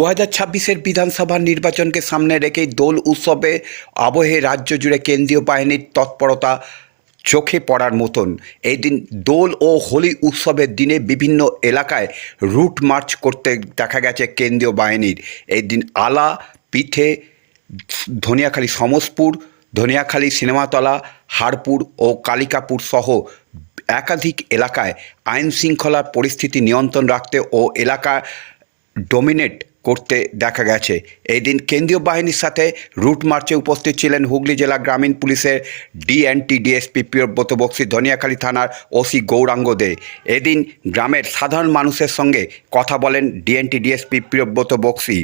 ২০২৬-এর বিধানসভা নির্বাচনকে সামনে রেখেই দোল উৎসবে আবহে রাজ্য জুড়ে কেন্দ্রীয় বাহিনীর তৎপরতা চোখে পড়ার মতন। এই দিন দোল ও হোলি উৎসবের দিনে বিভিন্ন এলাকায় রুট মার্চ করতে দেখা গেছে কেন্দ্রীয় বাহিনীর। এই দিন আলা, পিঠে, ধনিয়াখালী সমসপুর, ধনিয়াখালী সিনেমাতলা, হারপুর ও কালিকাপুর সহ একাধিক এলাকায় আইন শৃঙ্খলার পরিস্থিতি নিয়ন্ত্রণ রাখতে ও এলাকা ডোমিনেট করতে দেখা গেছে। এই দিন কেন্দ্রীয় বাহিনীর সাথে রুট মার্চে উপস্থিত ছিলেন হুগলি জেলা গ্রামীণ পুলিশের ডিএনটি ডিএসপি প্রিয়ব্রত বক্সী, ধনিয়াখালী থানার ওসি গৌরাঙ্গ দে। এদিন গ্রামের সাধারণ মানুষের সঙ্গে কথা বলেন ডিএনটি ডিএসপি প্রিয়ব্রত বক্সী।